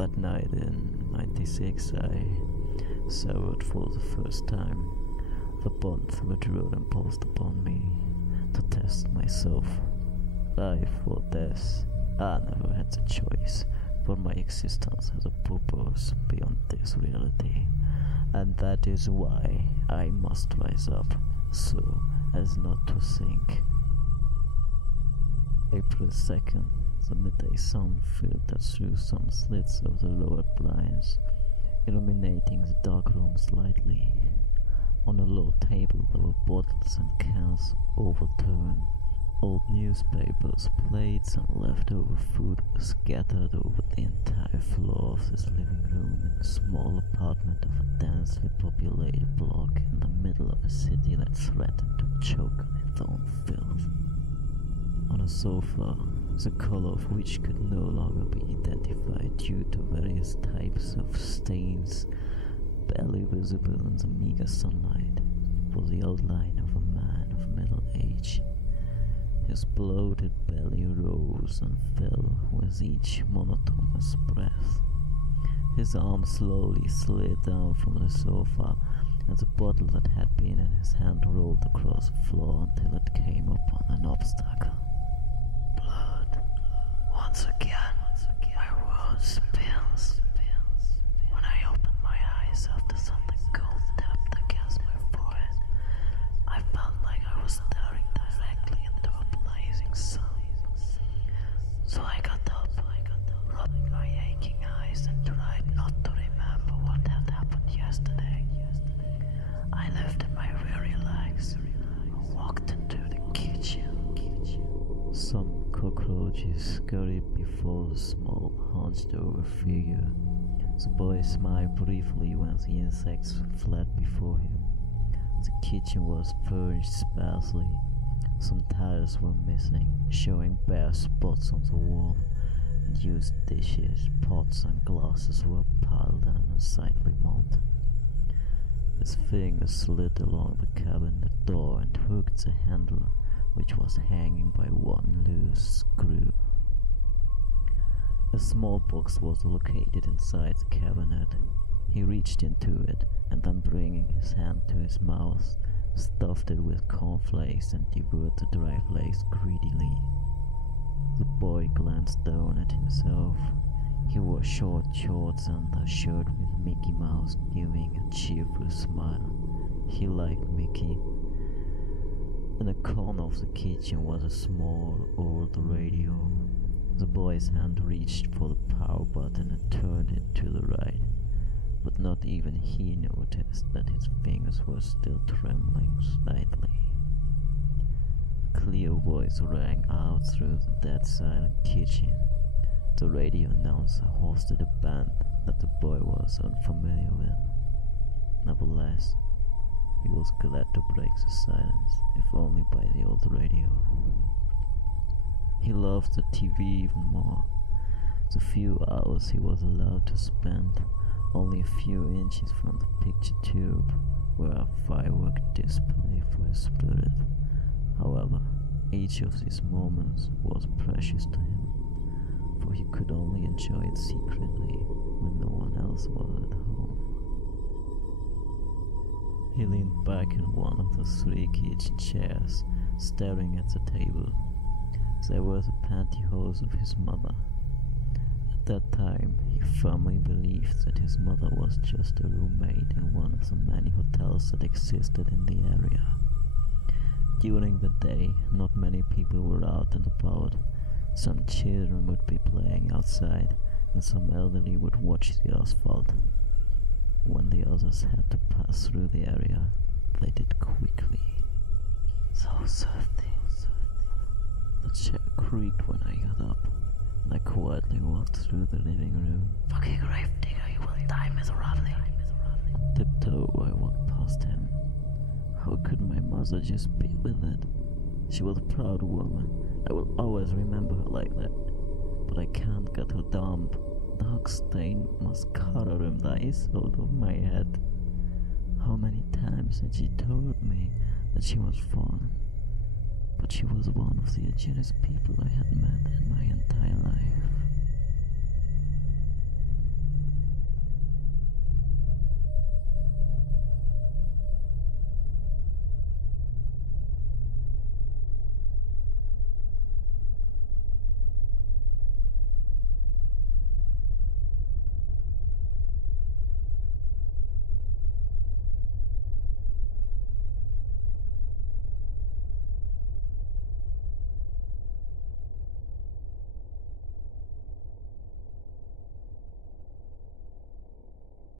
That night in '96 I severed for the first time the bond which wrote imposed upon me to test myself. Life or death, I never had the choice, for my existence has a purpose beyond this reality, and that is why I must rise up, so as not to sink. April 2nd, the midday sun filtered through some slits of the lowered blinds, illuminating the dark room slightly. On a low table there were bottles and cans overturned. Old newspapers, plates and leftover food were scattered over the entire floor of this living room in a small apartment of a densely populated block in the middle of a city that threatened to choke on its own filth. On a sofa, the color of which could no longer be identified due to various types of stains, barely visible in the meager sunlight, was the outline of a man of middle age. His bloated belly rose and fell with each monotonous breath. His arm slowly slid down from the sofa, and the bottle that had been in his hand rolled across the floor until it came upon an obstacle. Blood. Once again, my world spills. When I opened my eyes after something cold tapped against my forehead, I felt like I was staring directly into a blazing sun. So I got up, rubbing my aching eyes and tried not to remember what had happened yesterday. I lifted my weary legs and walked into the kitchen. Some cockroaches scurried before the small, hunched-over figure. The boy smiled briefly when the insects fled before him. The kitchen was furnished sparsely. Some tiles were missing, showing bare spots on the wall, and used dishes, pots and glasses were piled in an unsightly mound. His fingers slid along the cabinet door and hooked the handle, which was hanging by one loose screw. A small box was located inside the cabinet. He reached into it, and then bringing his hand to his mouth, stuffed it with cornflakes and devoured the dry flakes greedily. The boy glanced down at himself. He wore short shorts and a shirt with Mickey Mouse giving a cheerful smile. He liked Mickey. In a corner of the kitchen was a small old radio. The boy's hand reached for the power button and turned it to the right, but not even he noticed that his fingers were still trembling slightly. A clear voice rang out through the dead-silent kitchen. The radio announcer hosted a band that the boy was unfamiliar with. Nevertheless, he was glad to break the silence, if only by the old radio. He loved the TV even more. The few hours he was allowed to spend only a few inches from the picture tube were a firework display for his spirit. However, each of these moments was precious to him, for he could only enjoy it secretly when no one else was at home. He leaned back in one of the 3 kitchen chairs, staring at the table. There were the pantyhose of his mother. At that time, he firmly believed that his mother was just a roommate in one of the many hotels that existed in the area. During the day, not many people were out and about. Some children would be playing outside, and some elderly would watch the asphalt. When the others had to pass through the area, they did quickly. So thirsty. The chair creaked when I got up, and I quietly walked through the living room. Fucking grave digger, you will die miserably. On tiptoe, I walked past him. How could my mother just be with it? She was a proud woman. I will always remember her like that. But I can't get her dump. Dark stain mascara rimmed the eyes out of my head. How many times had she told me that she was fine? But she was one of the gentlest people I had met in my entire life.